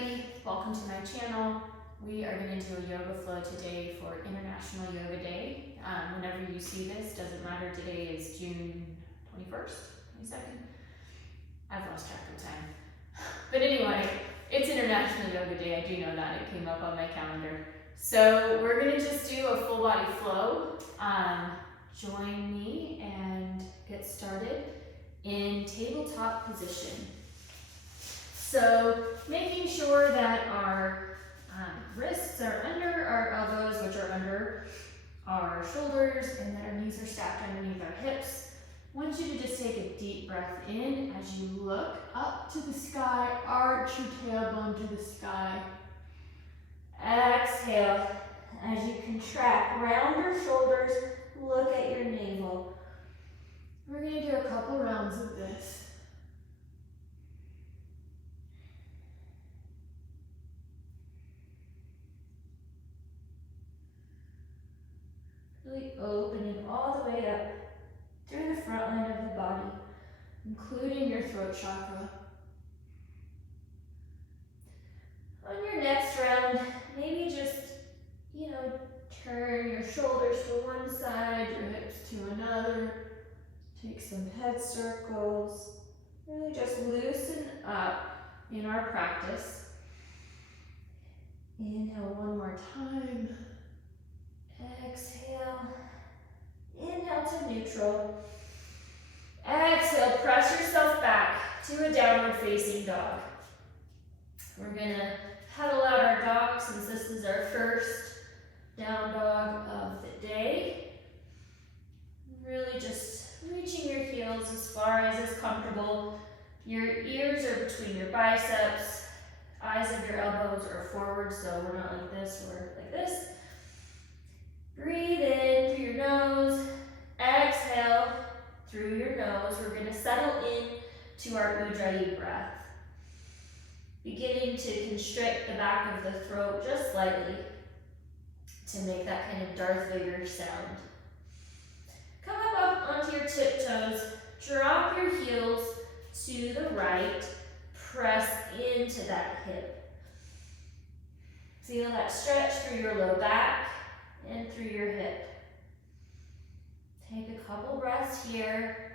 everybody, welcome to my channel. We are going to do a yoga flow today for International Yoga Day. Whenever you see this, doesn't matter, today is June 21st, 22nd? I've lost track of time. But anyway, it's International Yoga Day, I do know that, it came up on my calendar. So we're going to just do a full body flow. Join me and get started in tabletop position. So making sure that our wrists are under our elbows, which are under our shoulders, and that our knees are stacked underneath our hips. I want you to just take a deep breath in as you look up to the sky, arch your tailbone to the sky. Exhale as you contract, round your shoulders, look at your navel. We're going to do a couple rounds of this. Really opening all the way up through the front line of the body, including your throat chakra. On your next round, maybe just, turn your shoulders to one side, your hips to another. Take some head circles. Really just loosen up in our practice. Inhale one more time. Exhale. Inhale to neutral. Exhale, press yourself back to a downward facing dog. We're gonna huddle out our dog since this is our first down dog of the day. Really just reaching your heels as far as is comfortable. Your ears are between your biceps. Eyes of your elbows are forward, so we're not like this, we're like this. Breathe in through your nose. Exhale through your nose. We're going to settle in to our Ujjayi breath. Beginning to constrict the back of the throat just slightly to make that kind of Darth Vader sound. Come up onto your tiptoes. Drop your heels to the right. Press into that hip. Feel that stretch through your low back and through your hip. Take a couple breaths here.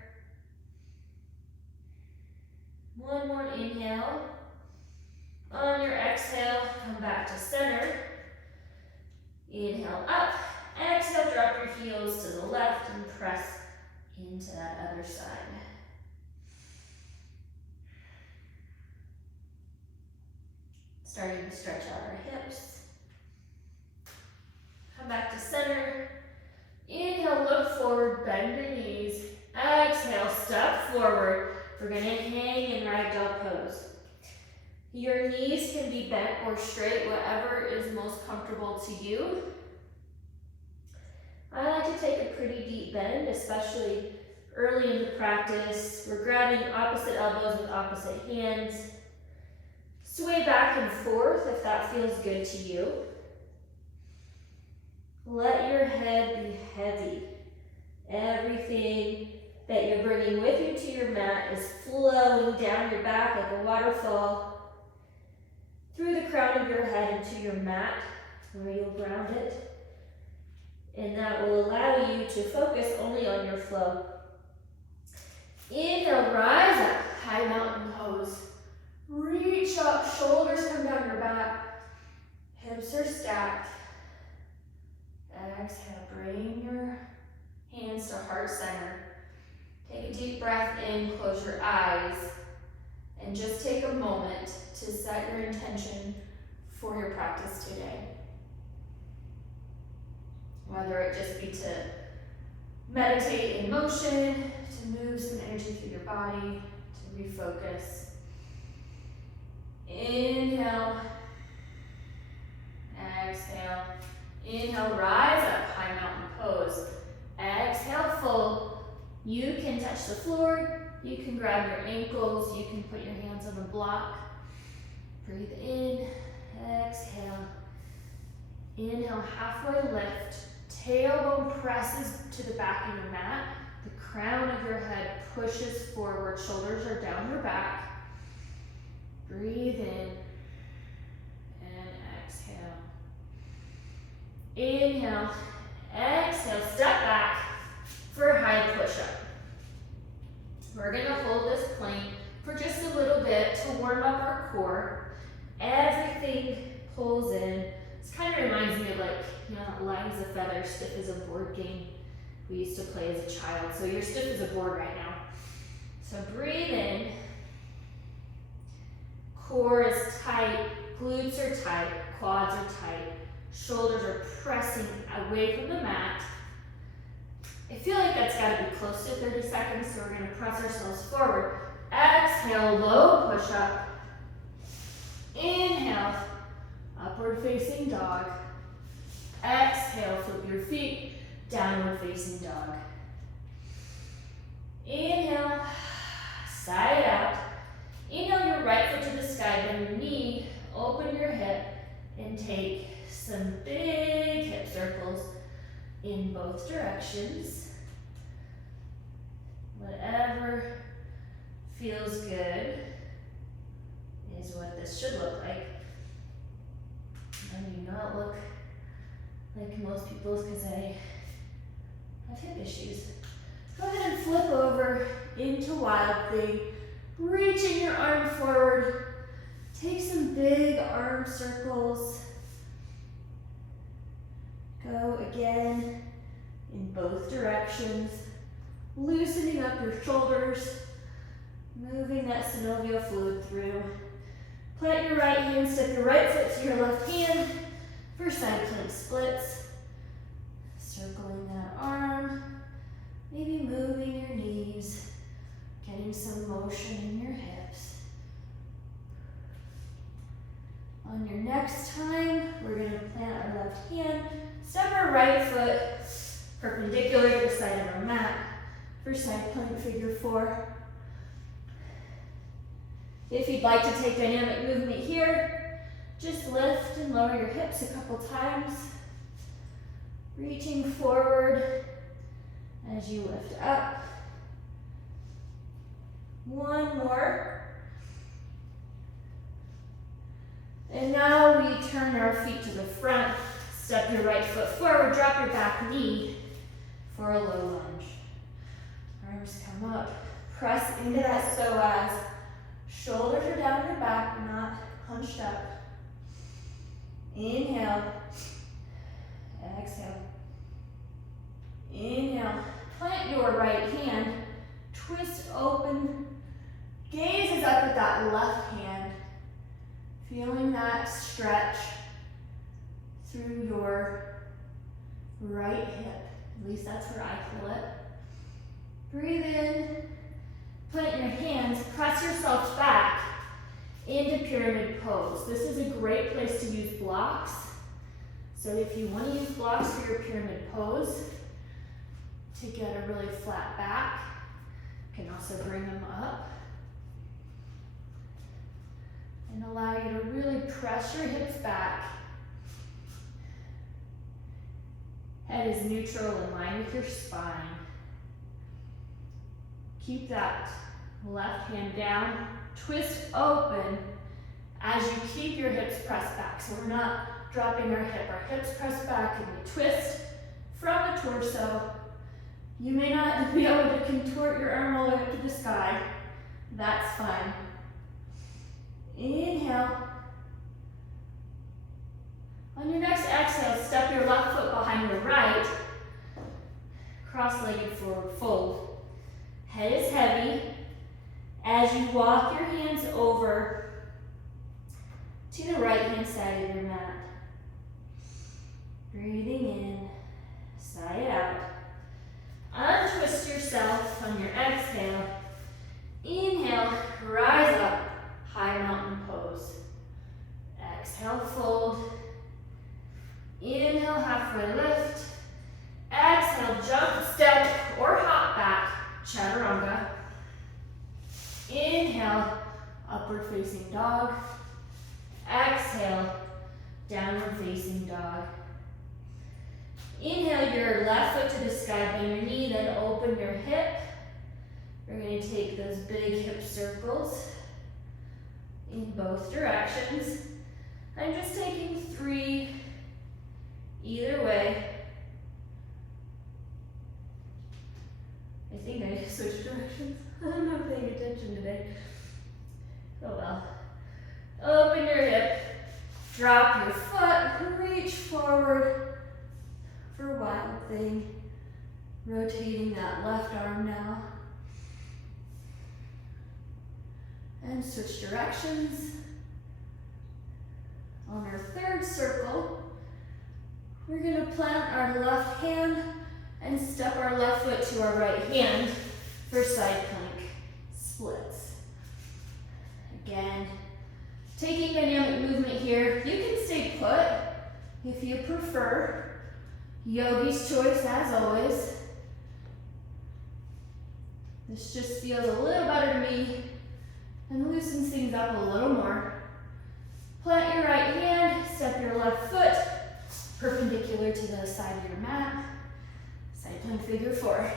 One more inhale. On your exhale, come back to center. Inhale up. Exhale, drop your heels to the left and press into that other side. Starting to stretch out our hips. Come back to center. Inhale, look forward, bend your knees. Exhale, step forward. We're going to hang in ragdoll pose. Your knees can be bent or straight, whatever is most comfortable to you. I like to take a pretty deep bend, especially early in the practice. We're grabbing opposite elbows with opposite hands. Sway back and forth if that feels good to you. Let your head be heavy. Everything that you're bringing with you to your mat is flowing down your back like a waterfall through the crown of your head into your mat where you'll ground it. And that will allow you to focus only on your flow. Inhale, rise up, high mountain pose. Reach up, shoulders come down your back, hips are stacked. Exhale, bring your hands to heart center. Take a deep breath in, close your eyes, and just take a moment to set your intention for your practice today. Whether it just be to meditate in motion, to move some energy through your body, to refocus. Inhale, exhale. Inhale, rise up, high mountain pose. Exhale, fold. You can touch the floor, you can grab your ankles, you can put your hands on the block. Breathe in, exhale. Inhale, halfway lift. Tailbone presses to the back of your mat. The crown of your head pushes forward, shoulders are down your back. Breathe in. Inhale, exhale, step back for high push-up. We're gonna hold this plank for just a little bit to warm up our core. Everything pulls in. This kind of reminds me of light as a feather, stiff as a board game we used to play as a child. So you're stiff as a board right now. So breathe in. Core is tight, glutes are tight, quads are tight, shoulders are pressing away from the mat. I feel like that's got to be close to 30 seconds, so we're going to press ourselves forward. Exhale, low push up. Inhale, upward facing dog. Exhale, flip your feet, downward facing dog. Inhale, side out. Inhale your right foot to the sky, bend your knee, open your hip, and take some big hip circles in both directions. Whatever feels good is what this should look like. I do not look like most people's because I have hip issues. Go ahead and flip over into wild thing. Reaching your arm forward. Take some big arm circles. Go again in both directions. Loosening up your shoulders. Moving that synovial fluid through. Plant your right hand, step your right foot to your left hand for side plank splits. Circling that arm. Maybe moving your knees. Getting some motion in your hips. On your next time, we're going to plant our left hand, step our right foot perpendicular to the side of our mat for side plank figure 4. If you'd like to take dynamic movement here, just lift and lower your hips a couple times. Reaching forward as you lift up. One more. And now we turn our feet to the front. Step your right foot forward, drop your back knee for a low lunge. Arms come up, press into that psoas. Shoulders are down your back, not hunched up. Inhale. Exhale. Inhale. Plant your right hand. Twist open. Gaze is up at that left hand. Feeling that stretch through your right hip. At least that's where I feel it. Breathe in. Plant your hands. Press yourself back into pyramid pose. This is a great place to use blocks. So if you want to use blocks for your pyramid pose to get a really flat back, you can also bring them up and allow you to really press your hips back. Head is neutral, in line with your spine. Keep that left hand down. Twist open as you keep your hips pressed back. So we're not dropping our hip. Our hips pressed back and we twist from the torso. You may not be able to contort your arm all the way up to the sky. That's fine. Inhale. On your next exhale, step your left foot behind your right. Cross-legged forward fold. Head is heavy. As you walk your hands over to the right-hand side of your mat. Breathing in, sigh out. Untwist yourself on your exhale. Inhale, rise up, high mountain pose. Exhale, fold. Inhale, halfway lift. Exhale, jump, step, or hop back, chaturanga. Inhale, upward facing dog. Exhale, downward facing dog. Inhale your left foot to the sky, bend your knee, then open your hip. We're going to take those big hip circles in both directions. I'm just taking 3 Either way. I think I switched directions. I'm not paying attention today. Oh well. Open your hip. Drop your foot. Reach forward for wild thing. Rotating that left arm now. And switch directions. On our third circle, we're going to plant our left hand and step our left foot to our right hand for side plank splits. Again, taking dynamic movement here. You can stay put if you prefer. Yogi's choice as always. This just feels a little better to me and loosens things up a little more. Plant your right hand, step your left foot perpendicular to the side of your mat. Side plank figure 4.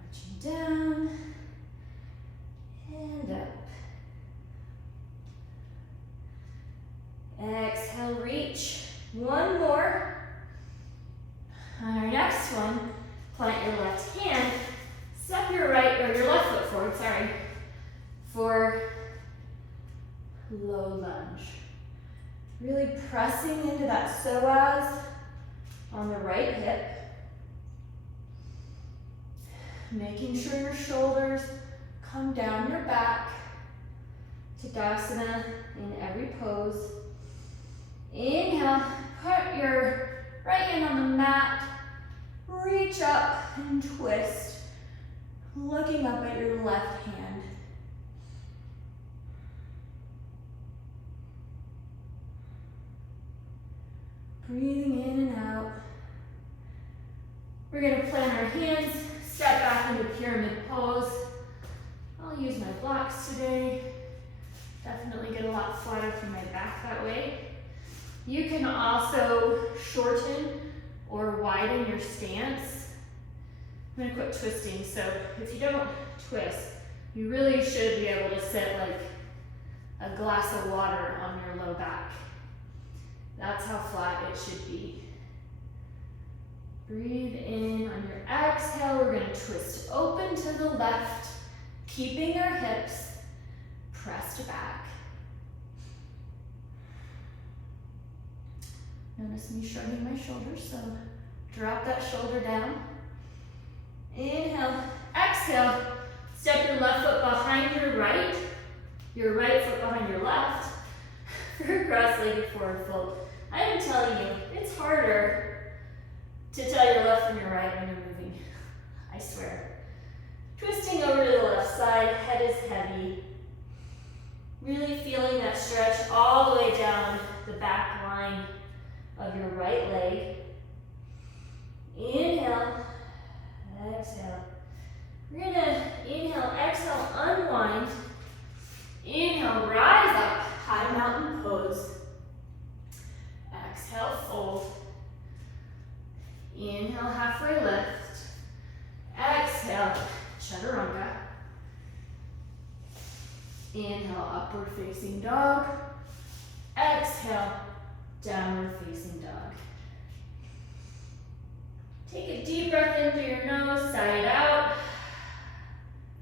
Arching down and up. Exhale, reach. One more. On our next one, plant your left hand, step your right or your left foot forward, for low lunge. Really pressing into that psoas on the right hip. Making sure your shoulders come down your back. Tadasana in every pose. Inhale, put your right hand on the mat. Reach up and twist. Looking up at your left hand. Breathing in and out. We're going to plant our hands, step back into pyramid pose. I'll use my blocks today. Definitely get a lot flatter from my back that way. You can also shorten or widen your stance. I'm going to quit twisting, so if you don't twist, you really should be able to sit like a glass of water on your low back. That's how flat it should be. Breathe in. On your exhale, we're going to twist open to the left, keeping our hips pressed back. Notice me shrugging my shoulders, so drop that shoulder down. Inhale, exhale, step your left foot behind your right foot behind your left for cross-legged forward fold. I am telling you, it's harder to tell your left from your right when you're moving. I swear. Twisting over to the left side, head is heavy. Really feeling that stretch all the way down the back line of your right leg. Inhale, exhale. We're gonna inhale, exhale, unwind. Inhale, rise up, high mountain pose. Exhale, fold. Inhale, halfway lift. Exhale, chaturanga. Inhale, upward facing dog. Exhale, downward facing dog. Take a deep breath in through your nose, sigh it out.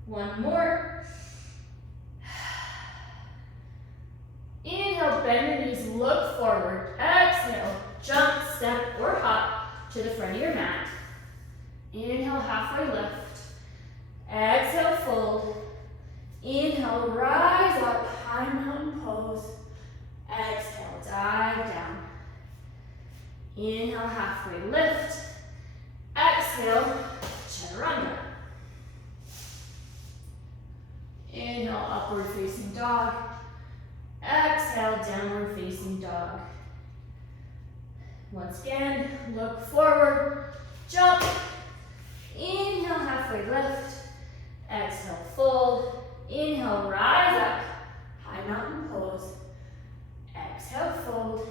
One more. Inhale, bend your knees, look forward. Exhale, jump, step, or hop to the front of your mat. Inhale, halfway lift. Exhale, fold. Inhale, rise up, high mountain pose. Exhale, dive down. Inhale, halfway lift. Exhale, chaturanga. Inhale, upward facing dog. Exhale, downward facing dog. Once again, look forward, jump. Inhale, halfway lift. Exhale, fold. Inhale, rise up, high mountain pose. Exhale, fold.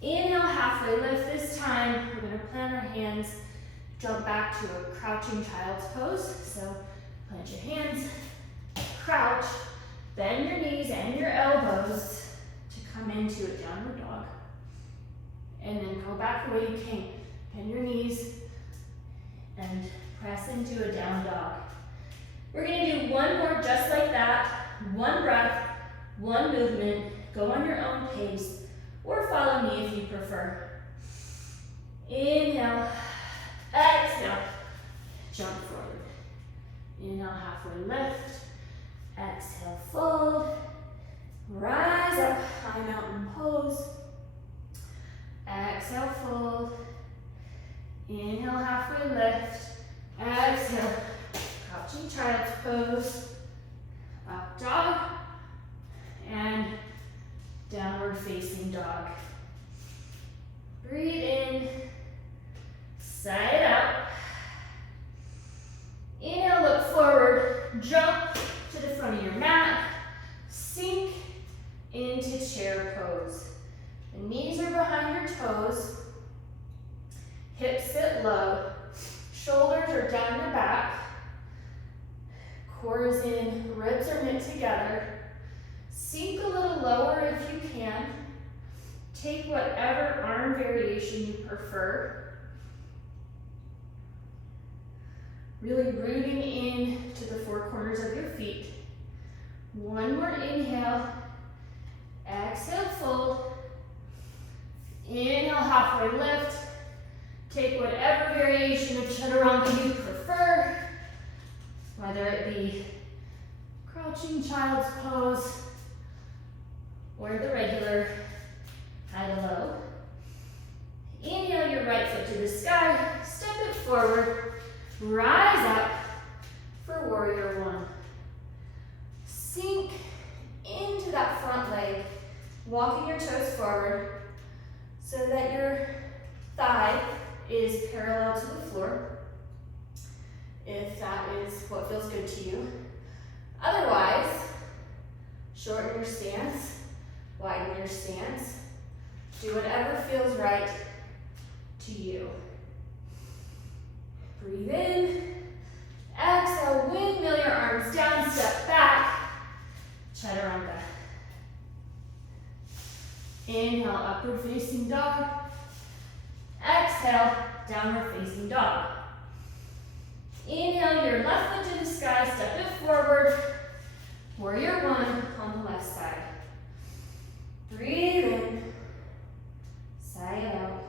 Inhale, halfway lift. This time, we're going to plant our hands, jump back to a crouching child's pose. So, plant your hands, crouch, bend your knees and your elbows to come into a downward dog. And then go back the way you came. Bend your knees and press into a down dog. We're gonna do one more just like that. One breath, one movement. Go on your own pace or follow me if you prefer. Inhale, exhale, jump forward. Inhale, halfway lift. Exhale, fold. Rise up, high mountain pose. Exhale, fold. Inhale, halfway lift. Exhale, crouching child's pose. Up dog. And downward facing dog. Breathe in. Sigh it out. Inhale, look forward. Jump to the front of your mat. Sink into chair pose. The knees are behind your toes. Hips sit low. Shoulders are down your back. Core is in. Ribs are knit together. Sink a little lower if you can. Take whatever arm variation you prefer. Really rooting in to the four corners of your feet. One more inhale. Exhale, fold. Inhale, halfway lift. Take whatever variation of chaturanga you prefer, whether it be crouching child's pose or the regular high to low. Inhale your right foot to the sky, step it forward, rise up for warrior one. Sink into that front leg, walking your toes forward so that your thigh is parallel to the floor, if that is what feels good to you. Otherwise, shorten your stance, widen your stance, do whatever feels right to you. Breathe in, exhale, windmill your arms down, step back, chaturanga. Inhale, upward facing dog. Exhale, downward facing dog. Inhale your left foot to the sky, step it forward. Warrior one on the left side. Breathe in, sigh it out.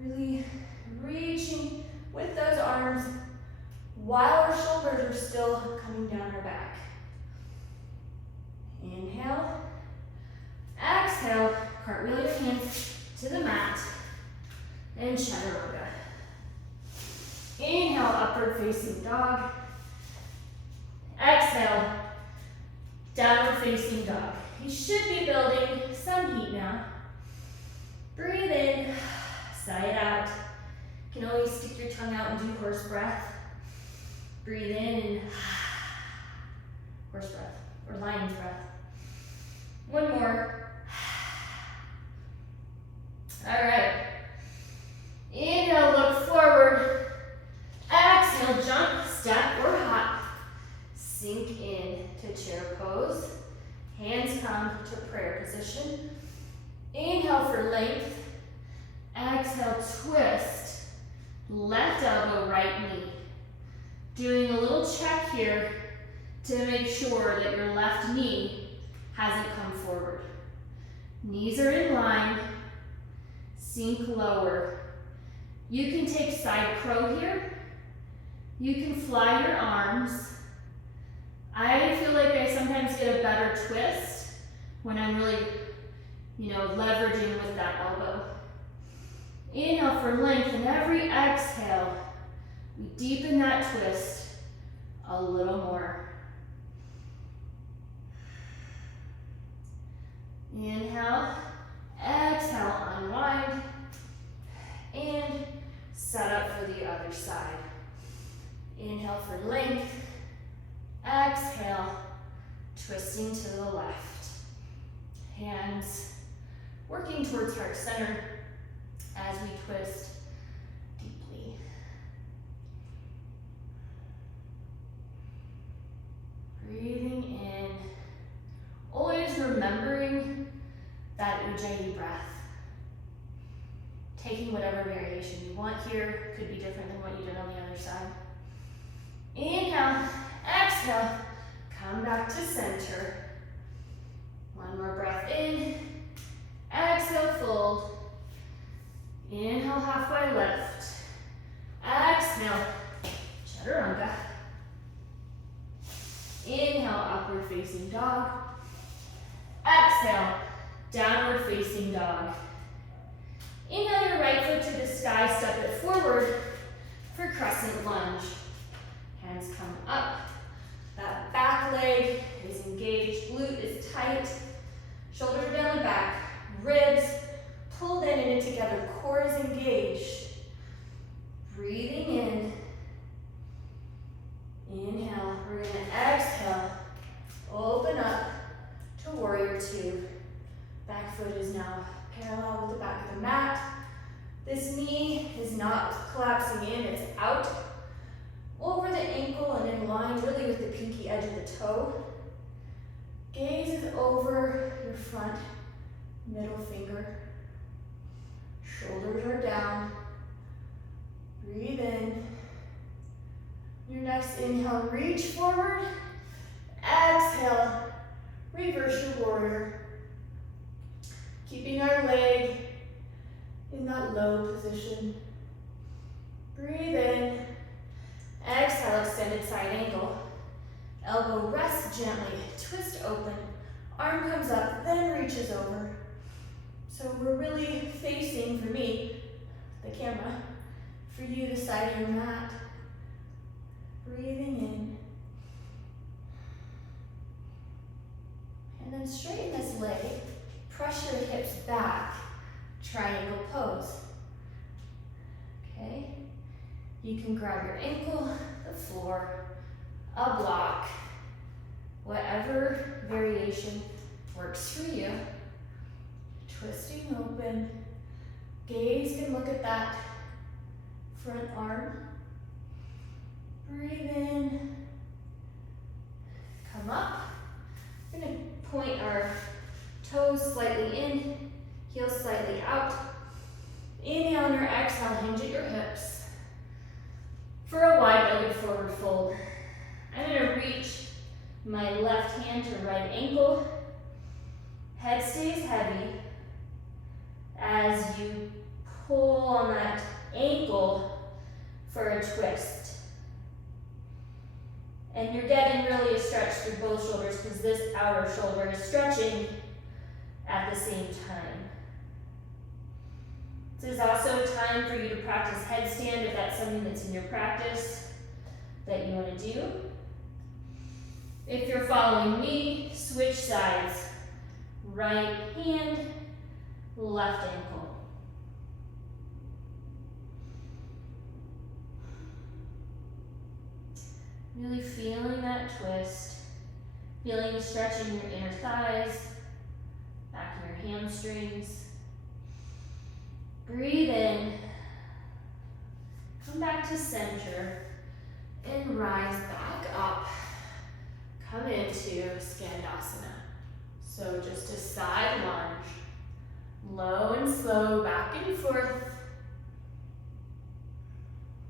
Really reaching with those arms while our shoulders are still coming down our back. Inhale, exhale, cartwheel your hands to the mat, and chaturanga. Inhale, upward facing dog. Exhale, downward facing dog. You should be building some heat now. Breathe in, sigh it out. You can always stick your tongue out and do horse breath. Breathe in and horse breath, or lion's breath. One more. All right. Inhale, look forward. Exhale, jump, step, or hop. Sink in to chair pose. Hands come to prayer position. Inhale for length. Exhale, twist. Left elbow, right knee. Doing a little check here to make sure that your left knee hasn't come forward. Knees are in line. Sink lower. You can take side crow here. You can fly your arms. I feel like I sometimes get a better twist when I'm really, leveraging with that elbow. Inhale for length, and every exhale, we deepen that twist a little more. Inhale, exhale, unwind, and set up for the other side. Inhale for length, exhale, twisting to the left. Hands working towards heart center as we twist deeply. Breathing in, always remembering that Ujjayi breath. Taking whatever variation you want here, could be different than what you did on the other side. Inhale, exhale, come back to center. One more breath in, exhale, fold. Inhale, halfway lift. Exhale, chaturanga. Inhale, upward facing dog. Exhale, downward facing dog. Inhale your right foot to the sky, step it forward for crescent lunge. Hands come up. That back leg is engaged, glute is tight. Shoulders down the back, ribs pulled in and together, core is engaged. Breathing in. Inhale, we're gonna exhale. Open up to warrior two. Back foot is now parallel with the back of the mat. This knee is not collapsing in, it's out over the ankle and in line really with the pinky edge of the toe. Gaze is over your front middle finger. Shoulders are down. Breathe in. Your next inhale, reach forward. Exhale, reverse your warrior. Keeping our leg in that low position. Breathe in. Exhale, extended side angle. Elbow rests gently, twist open. Arm comes up, then reaches over. So we're really facing, for me, the camera, for you, the side of your mat. Breathing in. And then straighten this leg. Press your hips back. Triangle pose. Okay? You can grab your ankle, the floor, a block, whatever variation works for you. Twisting open. Gaze can look at that front arm. Breathe in. Come up. We're going to point our toes slightly in, heels slightly out. Inhale on your exhale, hinge at your hips. For a wide-legged forward fold, I'm going to reach my left hand to right ankle. Head stays heavy as you pull on that ankle for a twist. And you're getting really a stretch through both shoulders because this outer shoulder is stretching at the same time. This is also time for you to practice headstand if that's something that's in your practice that you want to do. If you're following me, switch sides. Right hand, left ankle. Really feeling that twist, feeling the stretch in your inner thighs, back in your hamstrings. Breathe in, come back to center, and rise back up. Come into Skandasana. So just a side lunge, low and slow, back and forth,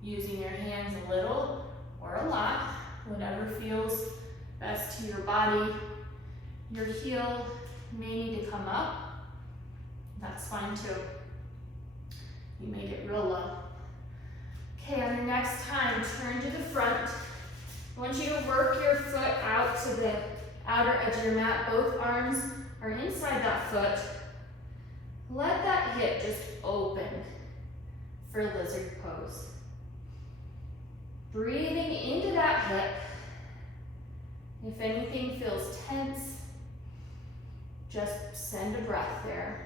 using your hands a little or a lot, whatever feels best to your body. Your heel may need to come up. That's fine too. You may get real low. Okay, on your next time, turn to the front. I want you to work your foot out to the outer edge of your mat. Both arms are inside that foot. Let that hip just open for lizard pose. Breathing into that hip. If anything feels tense, just send a breath there.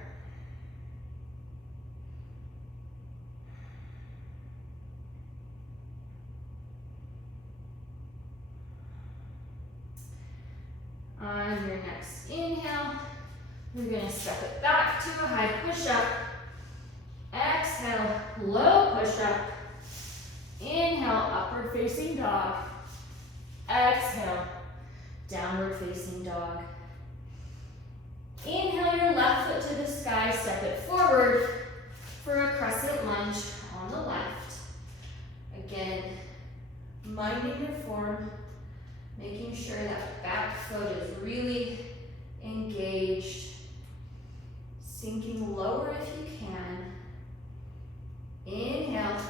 On your next inhale, we're going to step it back to a high push-up. Exhale, low push-up. Inhale, upward facing dog. Exhale, downward facing dog. Inhale your left foot to the sky, step it forward for a crescent lunge on the left. Again, minding your form, making sure that back foot is really engaged. Sinking lower if you can. Inhale.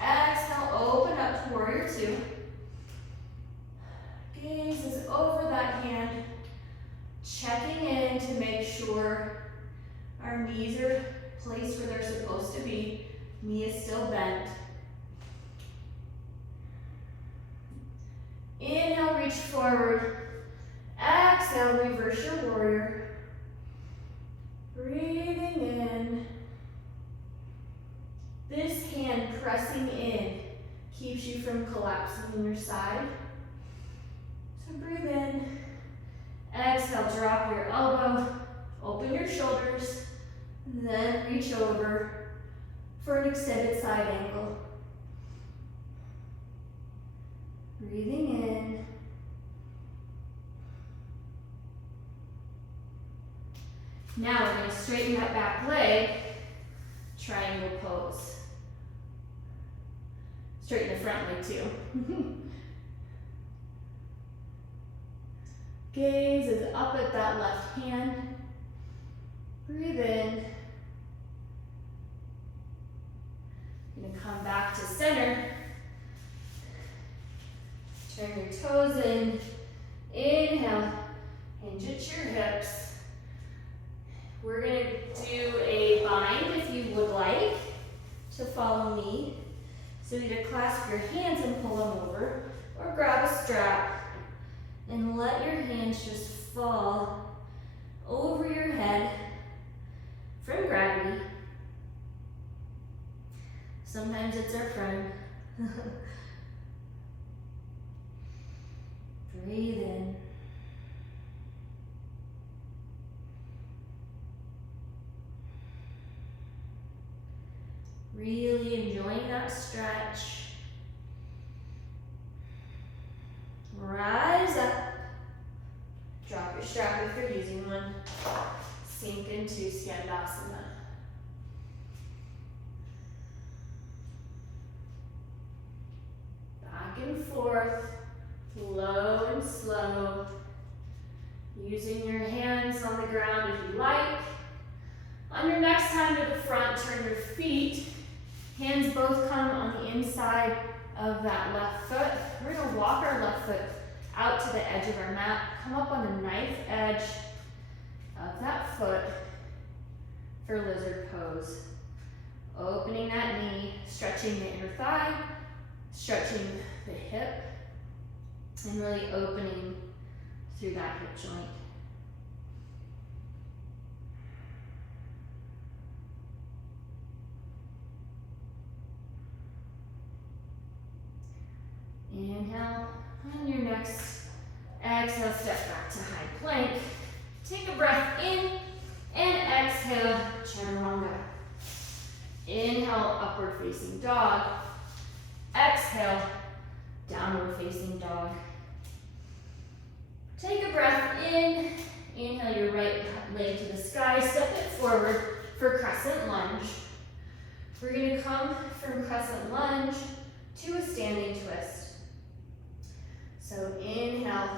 Exhale, open up to warrior two. Gaze is over that hand. Checking in to make sure our knees are placed where they're supposed to be. Knee is still bent. Inhale, reach forward. Exhale, reverse your warrior. Breathing in. This hand pressing in keeps you from collapsing on your side. So breathe in. Exhale, drop your elbow, open your shoulders, then reach over for an extended side angle. Breathing in. Now we're going to straighten that back leg, triangle pose. Straighten the front leg too. Gaze is up at that left hand. Breathe in. You're going to come back to center. Turn your toes in. Inhale. Hinge at your hips. We're going to do a bind if you would like to follow me. So either clasp your hands and pull them over, or grab a strap and let your hands just fall over your head from gravity. Sometimes it's our friend. Breathe in. Really enjoying that stretch. Rise up. Drop your strap if you're using one. Sink into Skandasana. Back and forth, low and slow. Using your hands on the ground if you like. On your next time to the front, turn your feet. Hands both come on the inside of that left foot. We're going to walk our left foot out to the edge of our mat. Come up on the knife edge of that foot for lizard pose. Opening that knee, stretching the inner thigh, stretching the hip, and really opening through that hip joint. Inhale, on your next exhale, step back to high plank. Take a breath in and exhale, chaturanga. Inhale, upward facing dog. Exhale, downward facing dog. Take a breath in. Inhale your right leg to the sky. Step it forward for crescent lunge. We're going to come from crescent lunge to a standing twist. So inhale,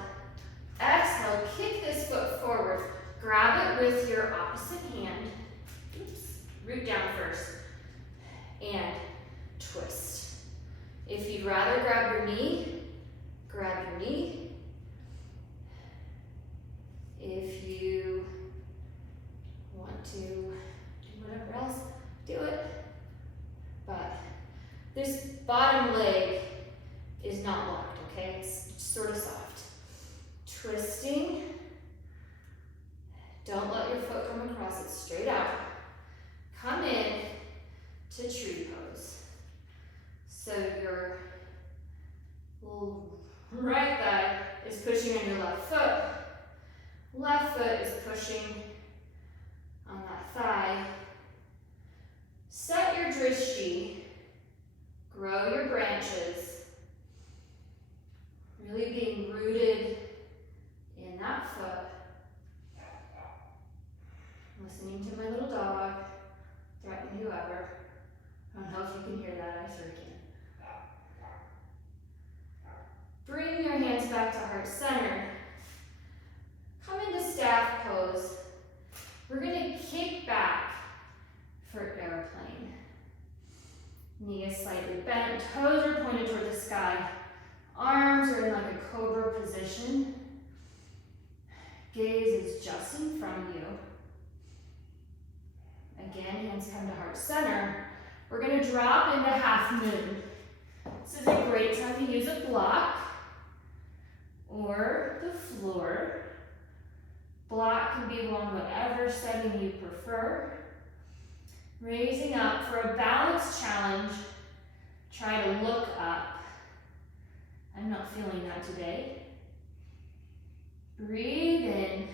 exhale, kick this foot forward. Grab it with your opposite hand. Oops, root down first. And twist. If you'd rather grab your knee, grab your knee. If you want to do whatever else, do it. But this bottom leg is not locked, okay? It's sort of soft. Twisting. Don't let your foot come across it, straight out. Come in to tree pose. So your right thigh is pushing on your left foot. Left foot is pushing on that thigh. Set your drishti. Grow your branches. Really being rooted in that foot. heart center. Come into staff pose. We're going to kick back for airplane. Knee is slightly bent, toes are pointed toward the sky. Arms are in like a cobra position. Gaze is just in front of you. Again, hands come to heart center. We're going to drop into half moon. This is a great time to use a block or the floor. Block can be on whatever setting you prefer. Raising up for a balance challenge. Try to look up. I'm not feeling that today. Breathe in.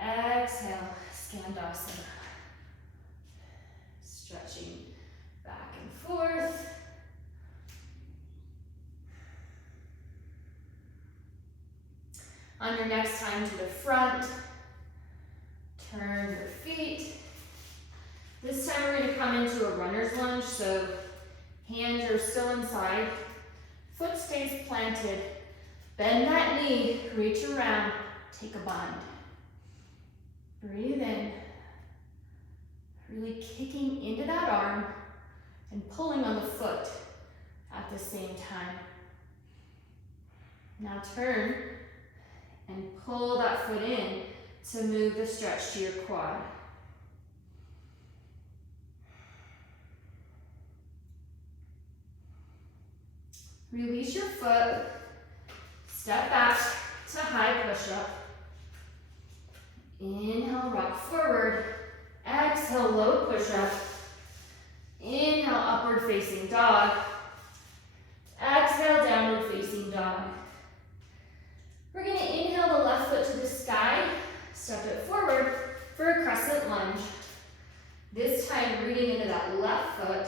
Exhale, Skandasana. Stretching back and forth. On your next time to the front, turn your feet. This time we're going to come into a runner's lunge, so hands are still inside. Foot stays planted. Bend that knee, reach around, take a bind. Breathe in. Really kicking into that arm and pulling on the foot at the same time. Now turn and pull that foot in to move the stretch to your quad. Release your foot, step back to high push-up. Inhale, rock forward. Exhale, low push-up. Inhale, upward facing dog. Exhale, downward facing dog. We're going to inhale the left foot to the sky, step it forward for a crescent lunge. This time, rooting into that left foot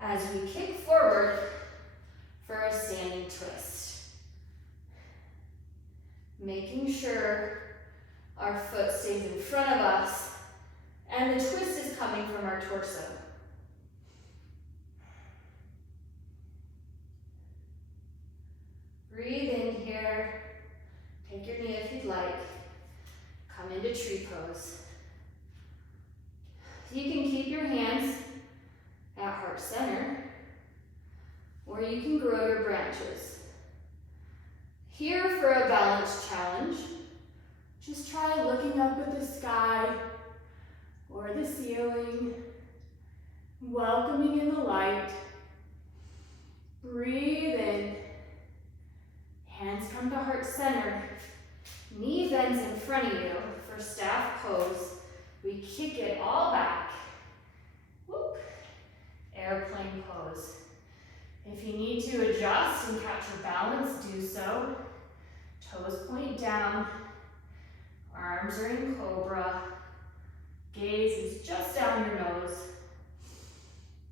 as we kick forward for a standing twist. Making sure our foot stays in front of us and the twist is coming from our torso. Breathe in here. Take your knee if you'd like. Come into tree pose. You can keep your hands at heart center, or you can grow your branches. Here for a balance challenge, just try looking up at the sky or the ceiling, welcoming in the light. Breathe in. Hands come to heart center. Knee bends in front of you for staff pose. We kick it all back. Whoop. Airplane pose. If you need to adjust and capture balance, do so. Toes point down. Arms are in cobra. Gaze is just down your nose.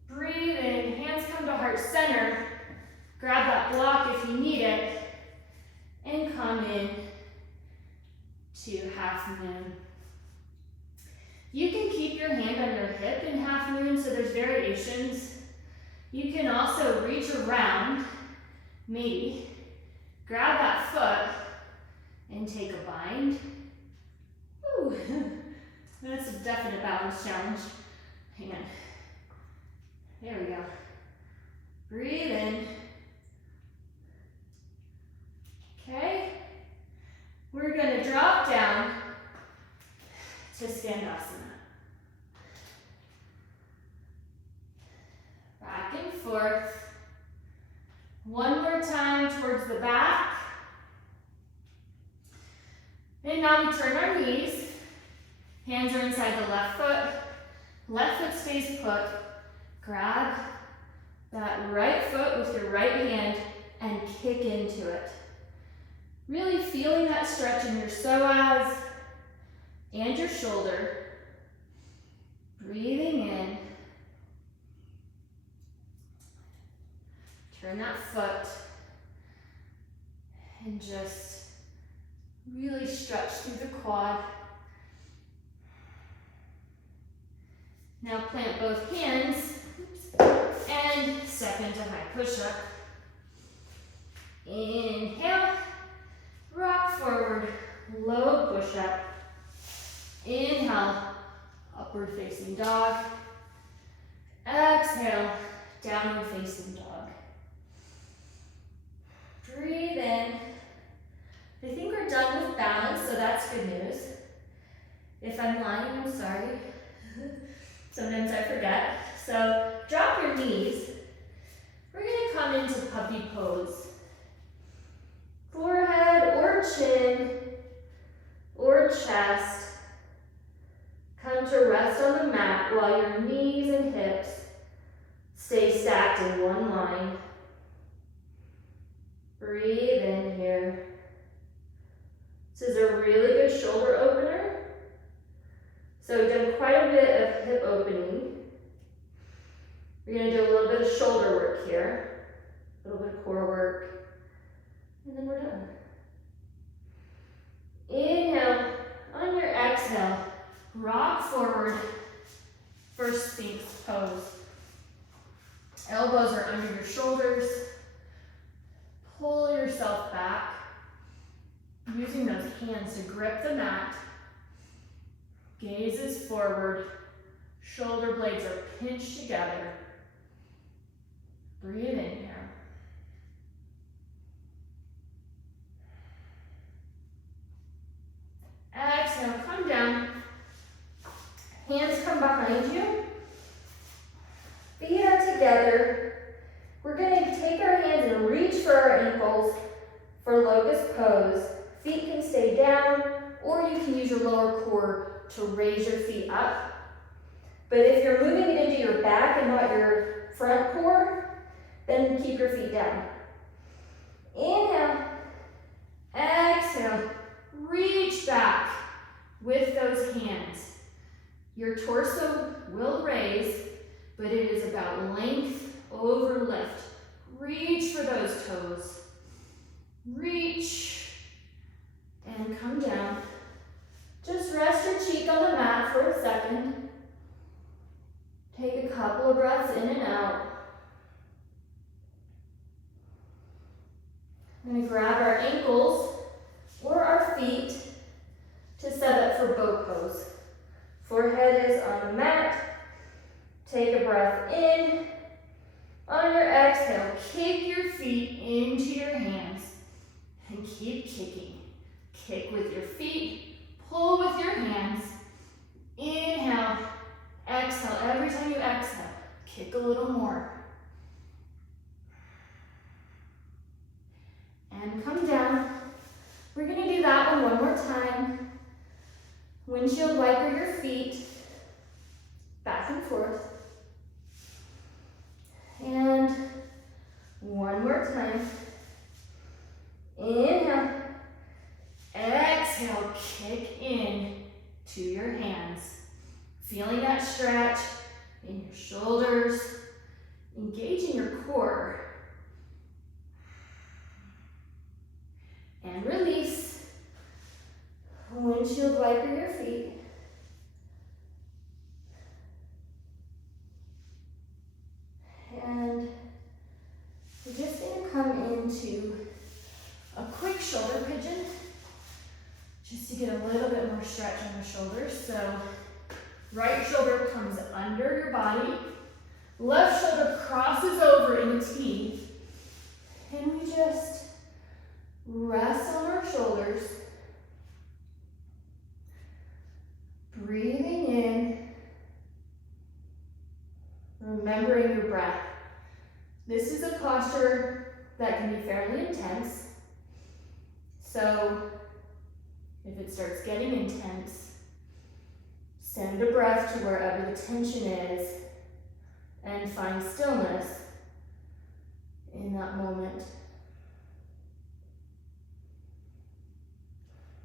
Breathe in. Hands come to heart center. Grab that block if you need it. And come in to half moon. You can keep your hand on your hip in half moon, so there's variations. You can also reach around, maybe, grab that foot, and take a bind. Ooh, that's a definite balance challenge. Hang on. There we go. Breathe in. Okay, we're going to drop down to Skandasana. Back and forth. One more time towards the back. And now we turn our knees. Hands are inside the left foot. Left foot stays put. Grab that right foot with your right hand and kick into it. Really feeling that stretch in your psoas and your shoulder. Breathing in. Turn that foot and just really stretch through the quad. Now plant both hands and step into high push-up. Inhale, rock forward, low push-up. Inhale, upward facing dog. Exhale, downward facing dog. Breathe in. I think we're done with balance, so that's good news. If I'm lying, I'm sorry. Sometimes I forget. So drop your knees. We're gonna come into puppy pose. Forehead or chin or chest. Come to rest on the mat while your knees and hips stay stacked in one line. Breathe in here. This is a really good shoulder opener. So we've done quite a bit of hip opening. We're going to do a little bit of shoulder work here, a little bit of core work, and then we're done. Inhale. On your exhale, rock forward for Sphinx pose. Elbows are under your shoulders. Pull yourself back, using those hands to grip the mat. Gaze is forward. Shoulder blades are pinched together. Breathe in here. Exhale, come down. Hands come behind you. Feet are together. We're going to take our hands and reach for our ankles for locust pose. Feet can stay down, or you can use your lower core to raise your feet up. But if you're moving it into your back and not your front core, then keep your feet down. Inhale. Exhale. Reach back with those hands. Your torso will raise, but it is about length over lift. Reach for those toes. Reach and come down. Just rest your cheek on the mat for a second. Take a couple of breaths in and out. I'm going to grab our ankles or our feet to set up for boat pose. Forehead is on the mat. Take a breath in. On your exhale, kick your feet into your hands and keep kicking. Kick with your feet, pull with your hands. Inhale, exhale. Every time you exhale, kick a little more. And come down. We're going to do that one more time. Windshield wiper your feet, back and forth. And one more time. Inhale. Exhale, kick in to your hands. Feeling that stretch in your shoulders, engaging your core. And release. Windshield wiper your feet. And we're just going to come into a quick shoulder pigeon, just to get a little bit more stretch on the shoulders. So right shoulder comes under your body, left shoulder crosses over in a T, and we just rest on our shoulders, breathing in, remembering your breath. This is a posture that can be fairly intense. So if it starts getting intense, send a breath to wherever the tension is and find stillness in that moment.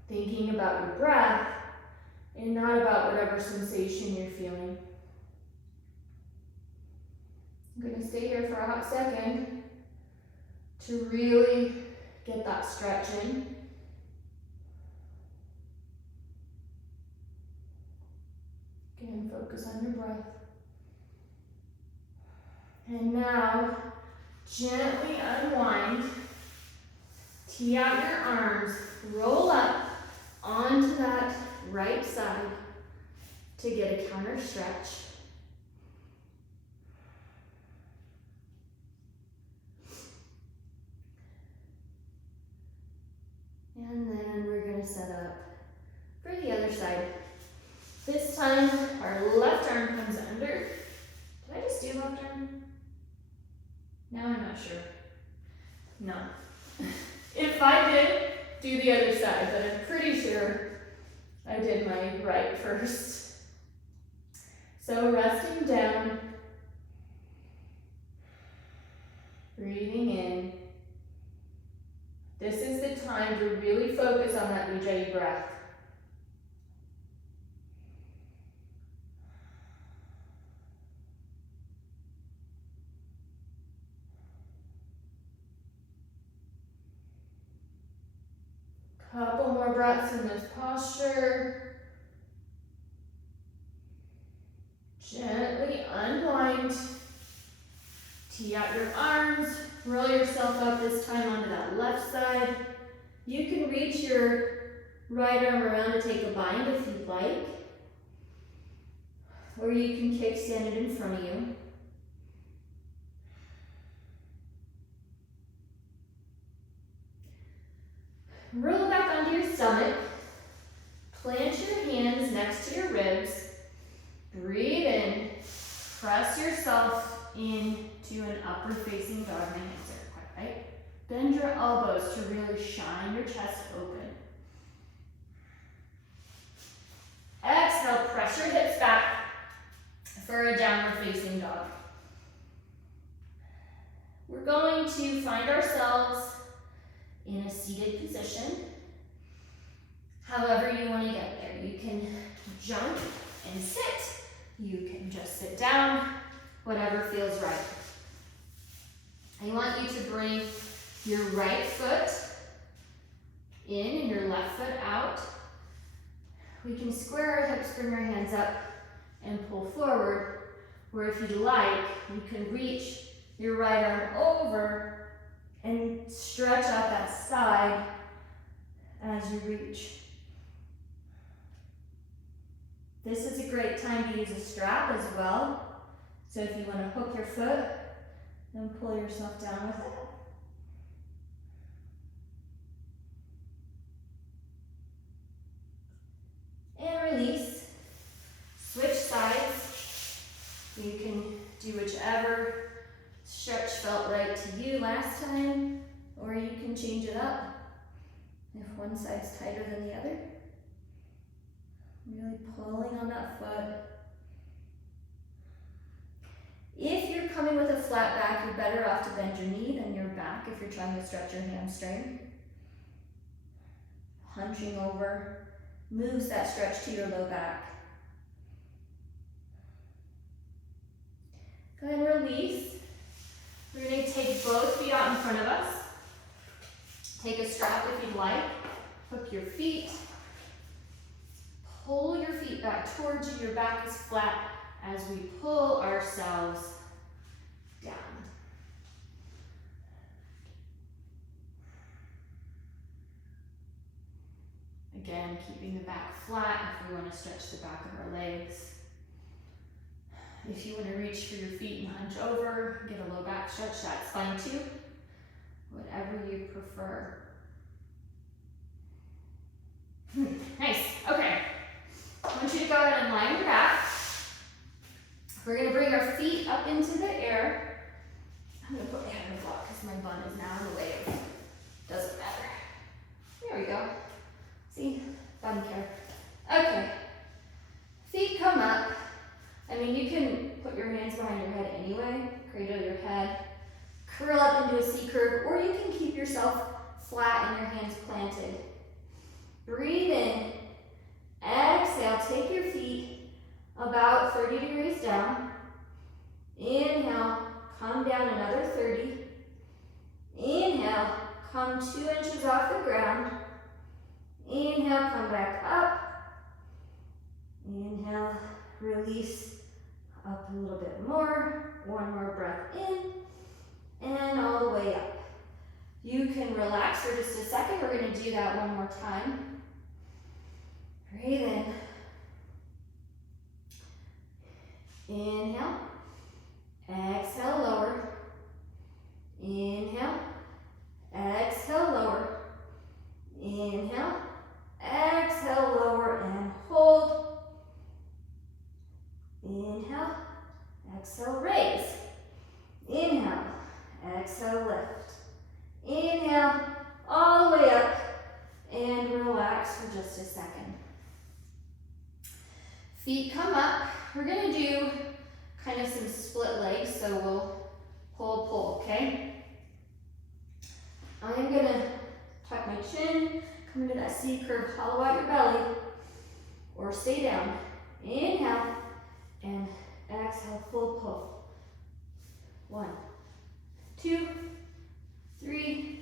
Thinking about your breath and not about whatever sensation you're feeling. I'm going to stay here for a hot second to really get that stretch in. Again, focus on your breath. And now, gently unwind Tee out your arms, roll up onto that right side to get a counter stretch. And then we're going to set up for the other side. This time, our left arm comes under. Did I just do left arm? Now I'm not sure. No. If I did, do the other side, but I'm pretty sure I did my right first. So resting down, breathing in. This is the time to really focus on that Ujjayi breath. Couple more breaths in this posture. Gently unwind. Tee out your arms. Roll yourself up this time onto that left side. You can reach your right arm around to take a bind if you'd like. Or you can kickstand it in front of you. Roll back onto your stomach. Plant your hands next to your ribs. Breathe in. Press yourself into an upward facing dog. My hands are quite right. Bend your elbows to really shine your chest open. Exhale, press your hips back for a downward facing dog. We're going to find ourselves in a seated position. However you want to get there. You can jump and sit. You can just sit down, whatever feels right. I want you to bring your right foot in and your left foot out. We can square our hips, bring our hands up, and pull forward. Or if you'd like, you can reach your right arm over and stretch out that side as you reach. This is a great time to use a strap as well. So if you want to hook your foot, then pull yourself down with it. And release. Switch sides. You can do whichever stretch felt right to you last time, or you can change it up if one side's tighter than the other. Really pulling on that foot. If you're coming with a flat back, you're better off to bend your knee than your back if you're trying to stretch your hamstring. Hunching over moves that stretch to your low back. Go ahead and release. We're going to take both feet out in front of us. Take a strap if you'd like. Hook your feet. Pull your feet back towards you. Your back is flat as we pull ourselves down. Again, keeping the back flat if we want to stretch the back of our legs. If you want to reach for your feet and hunch over, get a low back stretch, that's fine too. Whatever you prefer. Nice, okay. I want you to go ahead and lie on your back. We're going to bring our feet up into the air. I'm going to put my head in the block because my bun is now in the way of, doesn't matter. There we go. See, bun care. Okay, feet come up. I mean, you can put your hands behind your head anyway, cradle your head, curl up into a C curve, or you can keep yourself flat and your hands planted. Breathe in, exhale, take your feet about 30 degrees down. Inhale, come down another 30. Inhale, come 2 inches off the ground. Inhale, come back up. Inhale, release up a little bit more. One more breath in and all the way up. You can relax for just a second. We're going to do that one more time. Breathe in. Inhale. Exhale, lower. Inhale. Exhale, lower. Inhale. Exhale, lower and hold. Inhale. Exhale, raise. Inhale. Exhale, lift. Inhale, all the way up. And relax for just a second. Feet come up. We're going to do kind of some split legs, so we'll pull, okay? I'm going to tuck my chin, come into that C curve, hollow out your belly, or stay down. Inhale, and exhale, full pull. 1, 2, 3,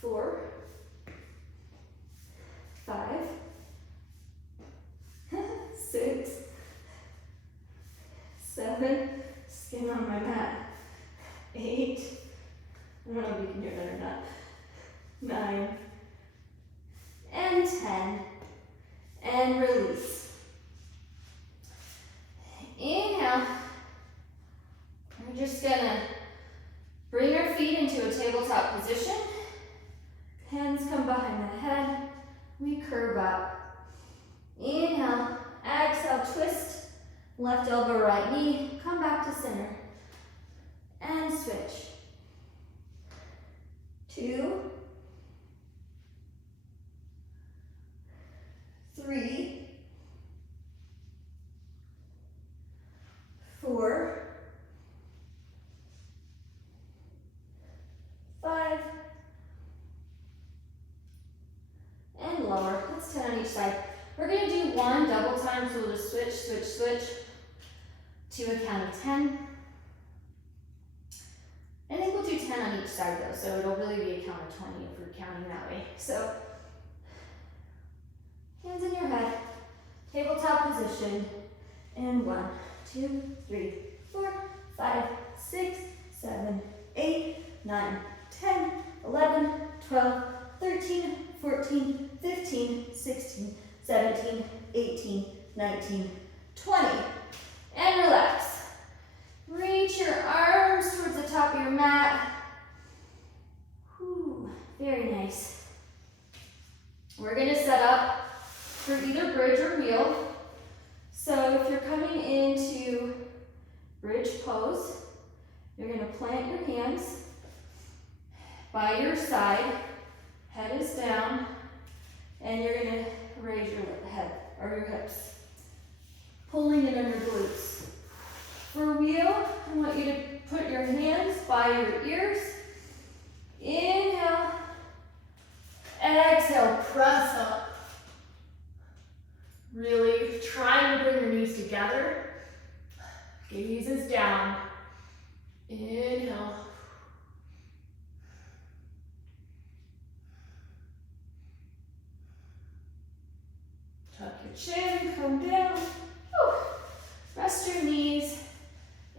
4, 5, 6, 7, skin on my mat, 8, I don't know if you can do it better or not, 9, and 10, and release. Inhale, we're just gonna bring our feet into a tabletop position, hands come behind the head, we curve up. Inhale, exhale, twist, left elbow, right knee, come back to center, and switch. 2, 3, 4, 5, and lower. That's 10 on each side. We're going to do one double time, so we'll just switch, switch, switch to a count of 10. I think we'll do 10 on each side though, so it'll really be a count of 20 if we're counting that way. So, hands in your head, tabletop position, and 1, 2, 3, 4, 5, 6, 7, 8, 9, 10, 11, 12, 13, 14, 15, 16, 17, 18, 19, 20. And relax. Reach your arms towards the top of your mat. Whew, very nice. We're going to set up for either bridge or wheel. So if you're coming into bridge pose, you're going to plant your hands by your side, head is down, and you're going to raise your head or your hips, pulling it on your glutes. For wheel, I want you to put your hands by your ears. Inhale, exhale, press up. Really try to bring your knees together. Gaze is down. Inhale. Tuck your chin, come down. Whew. Rest your knees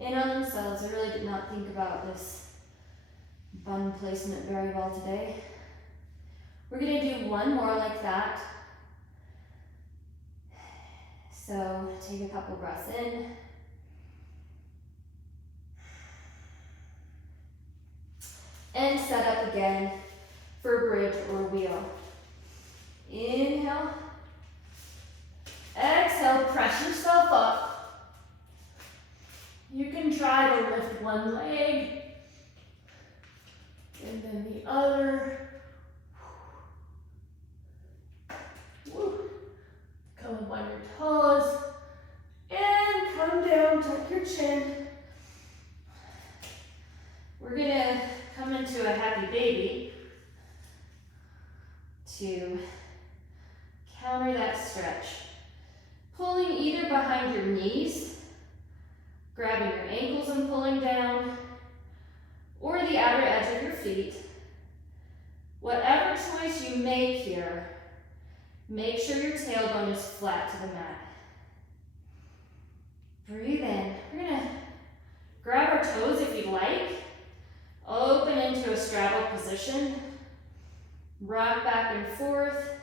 in on themselves. I really did not think about this bun placement very well today. We're going to do one more like that. So take a couple breaths in. And set up again for bridge or wheel. Inhale. Exhale, press yourself up. You can try to lift one leg and then the other. Woo. Come up on your toes and come down, tuck your chin. We're gonna come into a happy baby to counter that stretch. Pulling either behind your knees, grabbing your ankles and pulling down, or the outer edge of your feet. Whatever choice you make here, make sure your tailbone is flat to the mat. Breathe in. We're gonna grab our toes if you'd like. straddle position. Rock back and forth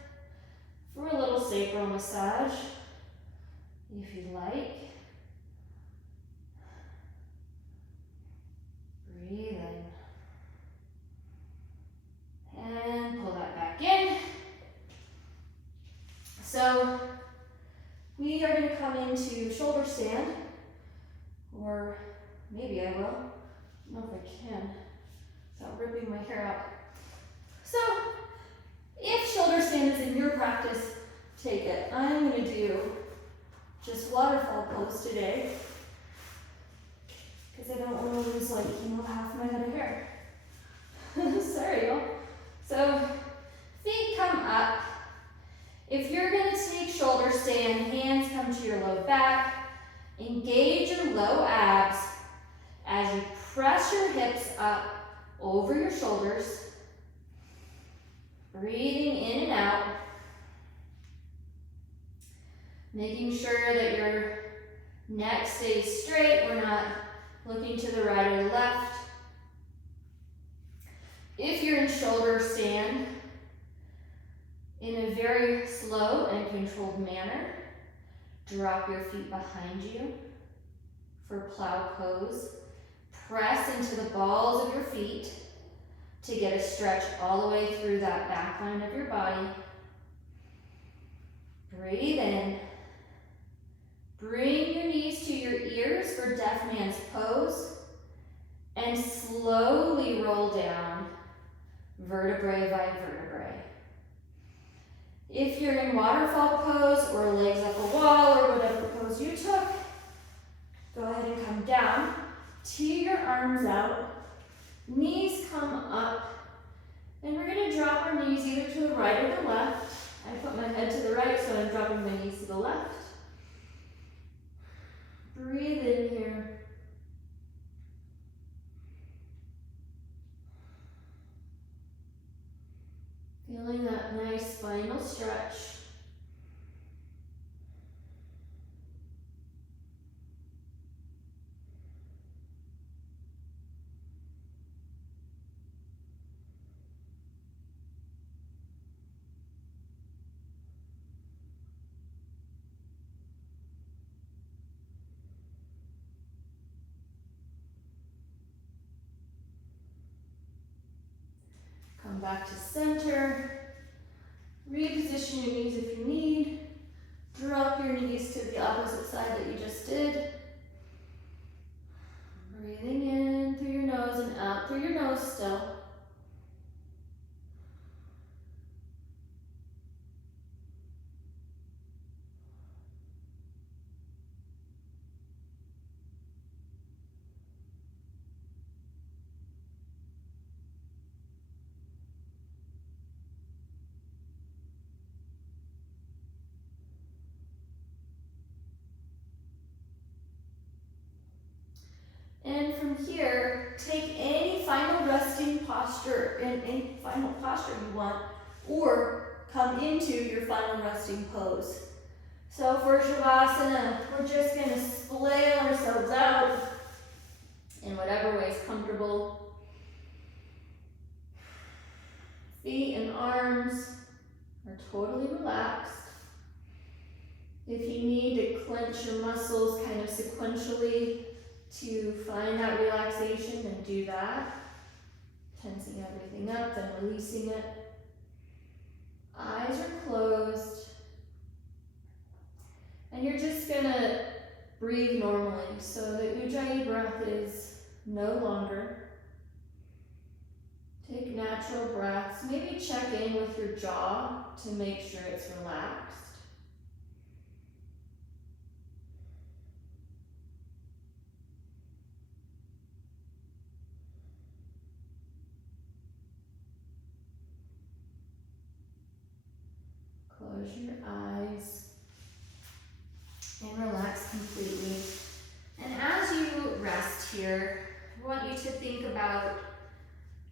for a little sacral massage, if you'd like. Breathe in. And pull that back in. So we are going to come into shoulder stand, or maybe I will. I don't know if I can without ripping my hair out. So if shoulder stand is in your practice, take it. I'm going to do just waterfall pose today because I don't want to lose half my head of hair. Sorry, y'all. So feet come up. If you're going to take shoulder stand, hands come to your low back. Engage your low abs as you press your hips up over your shoulders. Breathing in and out. Making sure that your neck stays straight. We're not looking to the right or the left. If you're in shoulder stand, in a very slow and controlled manner, drop your feet behind you for plow pose. Press into the balls of your feet to get a stretch all the way through that back line of your body. Breathe in. Bring your knees to your ears for deaf man's pose and slowly roll down vertebrae by vertebrae. If you're in waterfall pose or legs up a wall or whatever pose you took, go ahead and come down. Tee your arms out. Knees come up. And we're going to drop our knees either to the right or the left. I put my head to the right, so I'm dropping my knees to the left. Breathe in here. Feeling that nice spinal stretch. Come back to center. Reposition your knees if you need. Drop your knees to the opposite side that you just did. Breathing in through your nose and out through your nose still. And from here, take any final resting posture and any final posture you want, or come into your final resting pose. So for Shavasana, we're just going to splay ourselves out in whatever way is comfortable. Feet and arms are totally relaxed. If you need to clench your muscles kind of sequentially to find that relaxation, then do that. Tensing everything up, then releasing it. Eyes are closed. And you're just gonna breathe normally. So the Ujjayi breath is no longer. Take natural breaths. Maybe check in with your jaw to make sure it's relaxed. Close your eyes and relax completely. And as you rest here, I want you to think about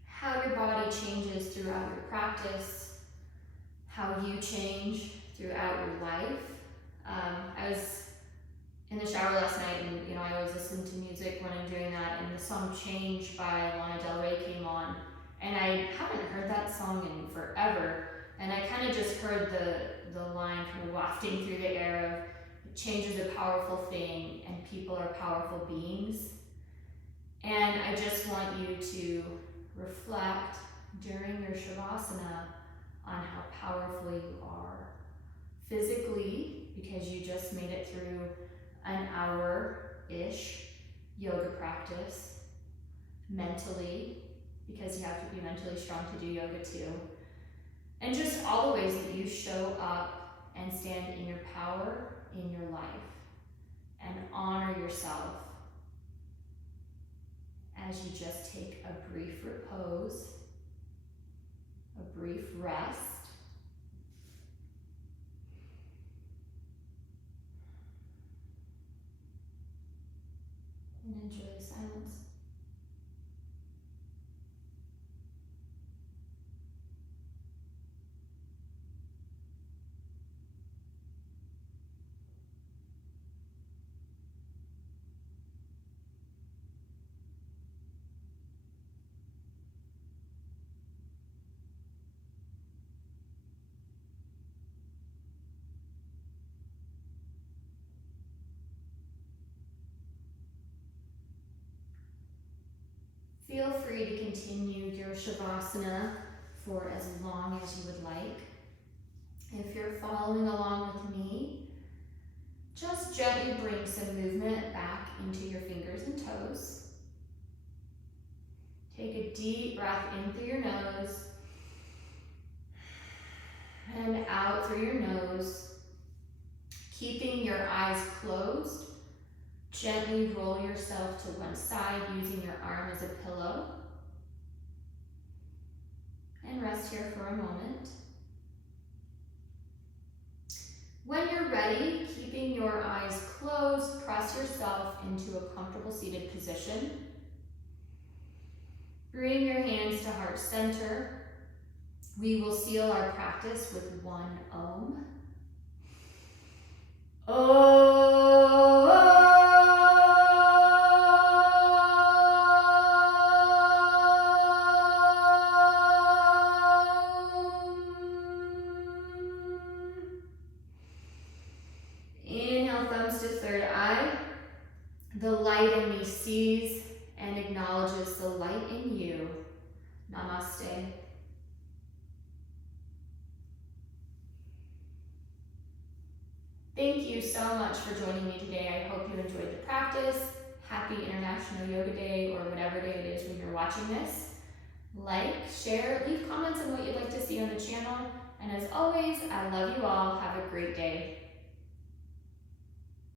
how your body changes throughout your practice, how you change throughout your life. I was in the shower last night, and I always listen to music when I'm doing that, and the song Change by Lana Del Rey came on, And I haven't heard that song in forever. And I kind of just heard the line kind of wafting through the air of change is a powerful thing and people are powerful beings. And I just want you to reflect during your Shavasana on how powerful you are. Physically, because you just made it through an hour-ish yoga practice. Mentally, because you have to be mentally strong to do yoga too. And just all the ways that you show up and stand in your power in your life and honor yourself as you just take a brief repose, a brief rest. And enjoy the silence. Feel free to continue your Shavasana for as long as you would like. If you're following along with me, just gently bring some movement back into your fingers and toes. Take a deep breath in through your nose and out through your nose. Keeping your eyes closed, gently roll yourself to one side using your arm as a pillow. And rest here for a moment. When you're ready, keeping your eyes closed, press yourself into a comfortable seated position. Bring your hands to heart center. We will seal our practice with one Om. Om. Inhale, thumbs to third eye. The light in me sees and acknowledges the light in you. Namaste. Thank you so much for joining me today. I hope you enjoyed the practice. Happy International Yoga Day, or whatever day it is when you're watching this. Like, share, leave comments on what you'd like to see on the channel. And as always, I love you all. Have a great day.